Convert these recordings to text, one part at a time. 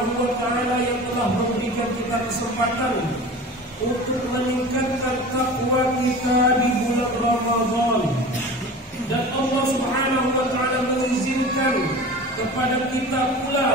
Subhanahu wa ta'ala yang telah memberikan kita kesempatan untuk meningkatkan takwa kita di bulan Ramadan. Dan Allah Subhanahu wa ta'ala mengizinkan kepada kita pula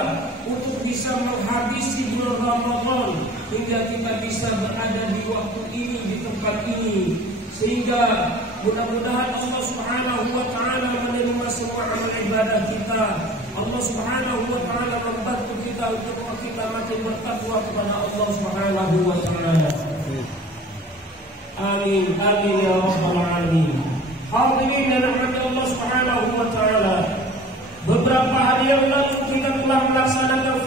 untuk bisa menghabisi bulan Ramadan hingga kita bisa berada di waktu ini, di tempat ini, sehingga mudah-mudahan Allah Subhanahu wa ta'ala menerima semua amal ibadah kita. Allah Subhanahu wa ta'ala membantu kita untuk kita makin bertakwa kepada Allah Subhanahu wa ta'ala. Amin, amin ya rabbal alamin. Hadirin dan rahmat Allah Subhanahu wa ta'ala, beberapa hari yang lalu kita telah melaksanakan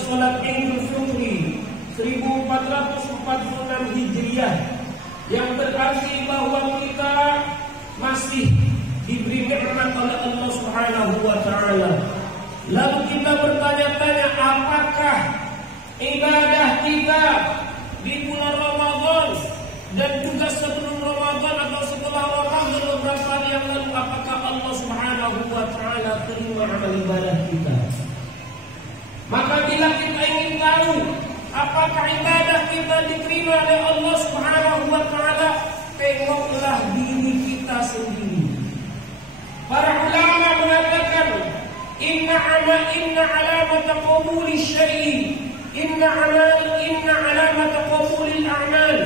salat Idul Fitri 1446 Hijriah, yang berarti bahwa kita masih diberi nikmat oleh Allah Subhanahu wa ta'ala. Lalu kita bertanya-tanya, apakah ibadah kita di bulan Ramadan dan juga sebelum Ramadan atau setelah Ramadan beberapa hari yang lalu, apakah Allah Subhanahu wa ta'ala terima amal ibadah kita? Maka bila kita ingin tahu apakah ibadah kita diterima oleh Allah Subhanahu wa ta'ala, tengoklah diri kita sendiri. Para ulama mengatakan, inna alamata qabuli syai', inna alamata qabulil a'mal,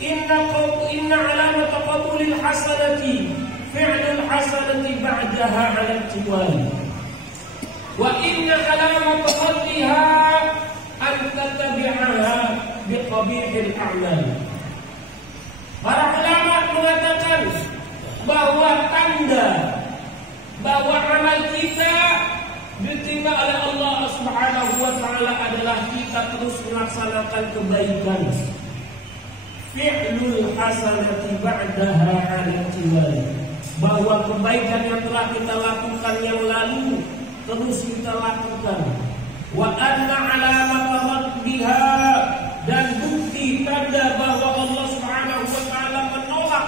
inna alamata qabulil hasanati fi'lul hasanati ba'daha 'ala al-tiwali, wa inna alamata qadliha an tatabi'aha biqabihil a'mal. Para ulama mengatakan bahwa tanda bahwa amal kita diterima oleh Allah Subhanahu wa ta'ala adalah kita terus melaksanakan kebaikan. Fi'lul hasanati ba'daha 'ala tiwali, bahwa kebaikan yang telah kita lakukan yang lalu terus kita lakukan. Wa anna 'alamata raddiha, dan bukti tanda bahwa Allah Subhanahu wa ta'ala menolak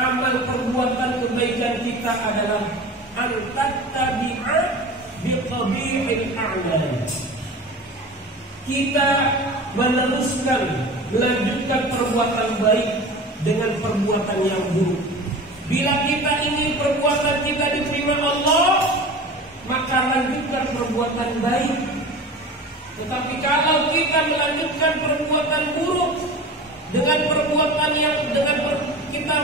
amal perbuatan kebaikan kita adalah an tattabi'a biqabihil a'mal. Kita melanjutkan perbuatan baik dengan perbuatan yang buruk. Bila kita ingin perbuatan kita diterima Allah, maka lanjutkan perbuatan baik. Tetapi kalau kita melanjutkan perbuatan buruk dengan perbuatan yang kita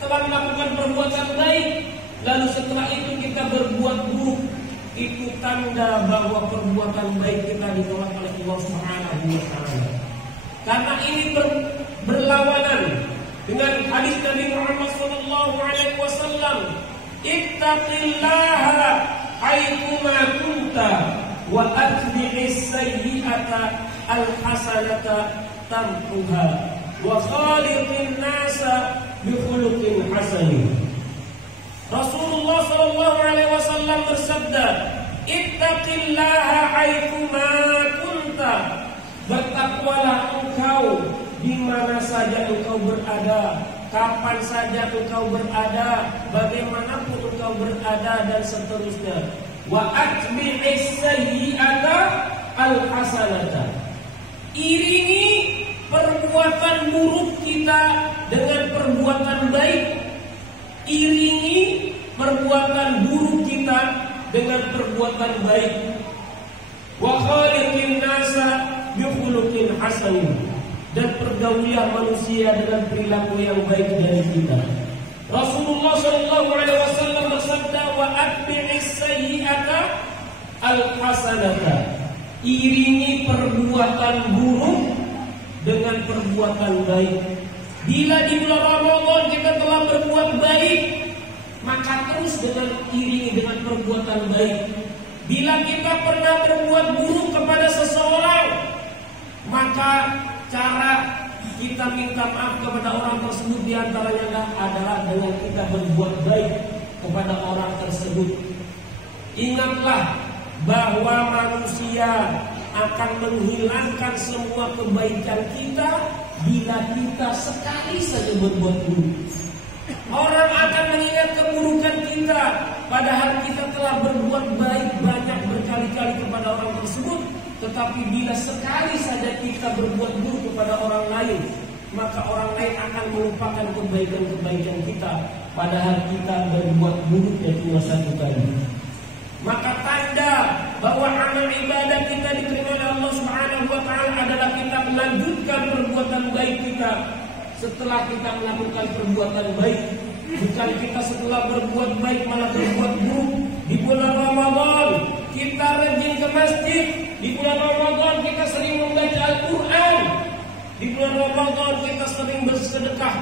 telah melakukan perbuatan baik, lalu setelah itu kita berbuat buruk, itu tanda bahwa perbuatan baik kita ditolak oleh Allah Subhanahu wa ta'ala. Karena ini berlawanan dengan hadis Nabi Muhammad sallallahu alaihi wasallam, ittaqillaha haitsuma kunta wa atbi'is sayyi'ata al-hasanata tamhuha wa khaliqin nasa bi khuluqin hasanin. Rasulullah sallallahu alaihi wasallam bersabda, ittaqillaha haitsuma kunta, bertakwalah engkau di mana saja engkau berada, kapan saja engkau berada, bagaimanapun engkau berada, dan seterusnya. Wa atbi'is sayyi'ata al-hasanata, iringi perbuatan buruk kita dengan perbuatan baik. Iringi perbuatan buruk kita dengan perbuatan baik. Wa khaliqin nasa bi khuluqin hasanin, dan pergaulilah manusia dengan perilaku yang baik dari kita. Rasulullah sallallahu alaihi wasallam bersabda, wa atbi'is sayyi'ata al-hasanata, iringi perbuatan buruk dengan perbuatan baik. Bila di bulan Ramadan kita telah berbuat baik, maka terus iringi dengan perbuatan baik. Bila kita pernah berbuat buruk kepada seseorang, maka cara kita minta maaf kepada orang tersebut diantaranya adalah dengan kita berbuat baik kepada orang tersebut. Ingatlah bahwa manusia akan menghilangkan semua kebaikan kita bila kita sekali saja berbuat buruk. Orang akan mengingat keburukan kita, padahal kita telah berbuat baik banyak berkali-kali kepada orang tersebut. Tetapi bila sekali saja kita berbuat buruk kepada orang lain, maka orang lain akan melupakan kebaikan-kebaikan kita, padahal kita berbuat buruknya cuma satu kali. Maka tanda bahwa amal ibadah kita diterima oleh Allah Subhanahu wa taala adalah kita melanjutkan perbuatan baik kita setelah kita melakukan perbuatan baik. Bukan kita setelah berbuat baik malah berbuat buruk. Di bulan Ramadan kita rajin ke masjid. Di bulan Ramadan kita sering membaca Al-Quran. Di bulan Ramadan kita sering bersedekah.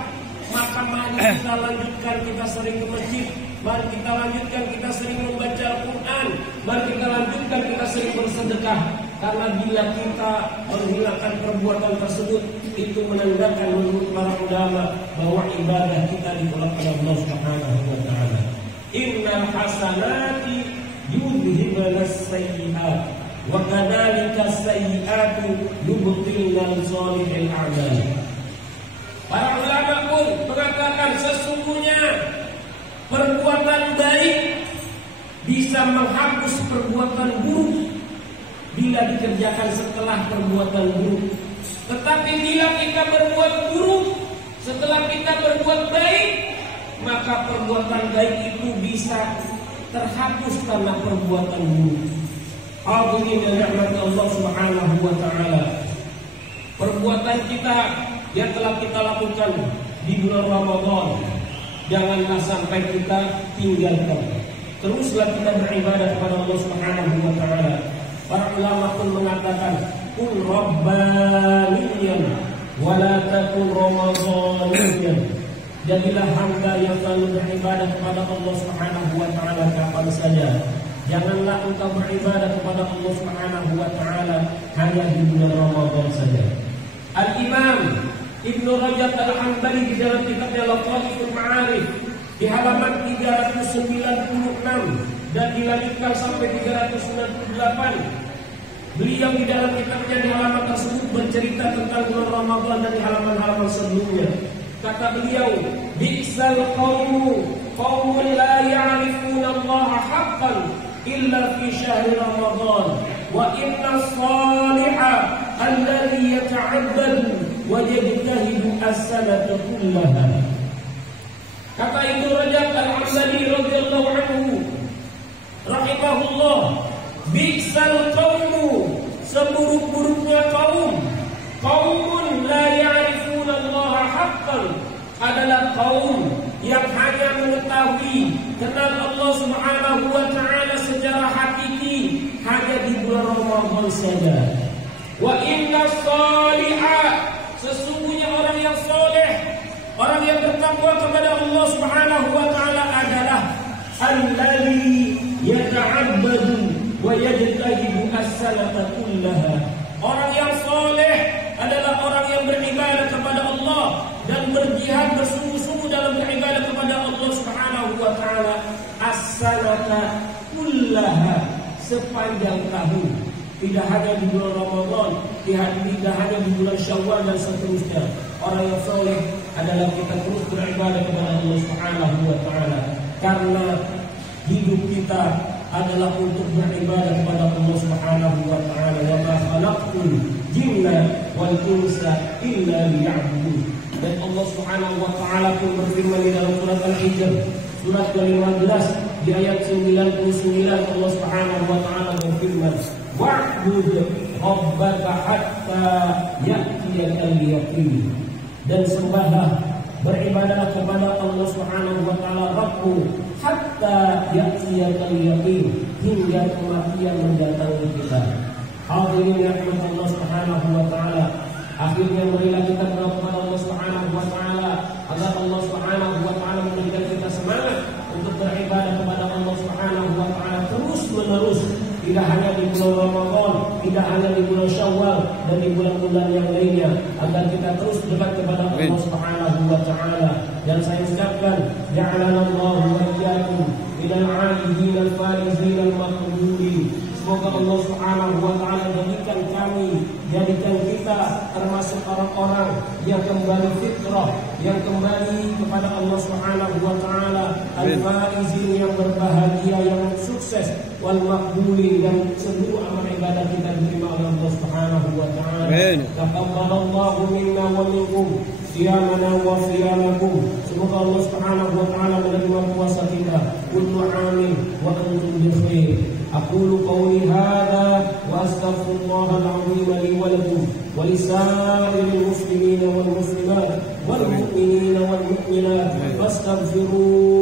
Maka mari kita lanjutkan, kita sering ke masjid. Mari kita lanjutkan, kita sering membaca Al-Quran. Mari kita lanjutkan, kita sering bersedekah. Karena bila kita menghilangkan perbuatan tersebut, itu menandakan menurut para ulama bahwa ibadah kita ditolak oleh Allah Subhanahu wa taala. Innal hasanati yudhibna as-sayyi'at wa kadzalika as-sayyi'atu yubtilna salihal a'mal. Para ulama pun mengatakan sesungguhnya perbuatan baik bisa menghapus perbuatan buruk bila dikerjakan setelah perbuatan buruk. Tetapi bila kita berbuat buruk setelah kita berbuat baik, maka perbuatan baik itu bisa terhapus karena perbuatan buruk. Hadirin yang dirahmati Allah Subhanahu wa taala, perbuatan kita yang telah kita lakukan di bulan Ramadan janganlah sampai kita tinggalkan. Teruslah kita beribadah kepada Allah Subhanahu wa taala. Para ulama pun mengatakan, "Kun rabbaniyan wa la takun ramadhaniyan." Jadilah hamba yang selalu beribadah kepada Allah Subhanahu wa taala kapan saja. Janganlah engkau beribadah kepada Allah Subhanahu wa taala hanya di bulan Ramadan saja. Al-Imam Ibnu Rajab Al-Hanbali di dalam kitabnya Lataiful Ma'arif di halaman 396 dan dilanjutkan sampai 398. Beliau di dalam kitabnya di halaman tersebut bercerita tentang bulan Ramadan dan di halaman-halaman sebelumnya. Kata beliau, "Bi'sal qawmu qawmun la ya'rifuna Allah haqqan illa fi syahri Ramadan wa inna as-saliha alladhi yata'abbadu wa yajtahidu as-sanata kullaha." Kata Ibnu Rajab Al-Hanbali radhiyallahu anhu rahimahullah, "Bi'sal qawmu," seburuk-buruknya kaum, qaumun la ya'rifuna Allah haqqan, adalah kaum yang hanya mengetahui kenal Allah Subhanahu wa taala secara hakiki hanya di bulan Ramadan saja. Wa inna salihah, sesungguhnya orang yang soleh, orang yang bertakwa kepada Allah Subhanahu wa taala adalah alladzi yata'abbadu wa yajtahidu as-salata kullaha. Orang yang soleh adalah orang yang beribadah kepada Allah dan berjihad bersungguh-sungguh dalam beribadah kepada Allah Subhanahu wa taala as-salata kullaha, sepanjang tahun. Tidak hanya di bulan Ramadan, tidak hanya di bulan Syawal dan seterusnya. Orang yang soleh adalah kita terus beribadah kepada Allah Subhanahu wa taala, karena hidup kita adalah untuk beribadah kepada Allah Subhanahu wa taala. Wa ma khalaqtul jinna wal insa illa liya'budun. Dan Allah Subhanahu wa taala pun berfirman di dalam surat Al-Hijr surat ke-15 di ayat 99, Allah Subhanahu wa taala berfirman, "Wa'bud rabbaka hatta ya'tiyakal yaqin." Dan sembahlah, beribadahlah kepada Allah Subhanahu wa taala Rabbmu hatta ya'tiyakal yaqin, hingga kematian mendatangi kita. Hadirin yang dirahmati Allah Subhanahu wa taala, akhirnya marilah kita berdoa kepada Allah Subhanahu wa taala agar Allah Subhanahu wa taala memberikan kita semangat untuk beribadah kepada Allah Subhanahu wa taala terus-menerus, tidak hanya di bulan Ramadan, tidak hanya di bulan Syawal dan di bulan-bulan yang lainnya, agar kita terus dekat kepada Allah Subhanahu wa taala. Dan saya ucapkan, ja'alanallahu wa iyyakum minal 'abidin al-faizin al-maqbulin. Semoga Allah Subhanahu wa taala jadikan kita termasuk orang-orang yang kembali fitrah, yang kembali kepada Allah Subhanahu wa taala, al-faizin, yang berbahagia, yang sukses, wal maqbulin, dan seluruh amal ibadah kita diterima oleh Allah Subhanahu wa taala. Taqabbalallahu minna wa minkum siyamana wa siyamakum. Semoga Allah Subhanahu wa taala menerima puasa kita. Kullu amin wa antum bi khair. Aqulu qawli hadha wa astaghfirullahal azim li wa lakum wa lisa'iril muslimina wal muslimat wal mu'minina wal mu'minat fastaghfiruhu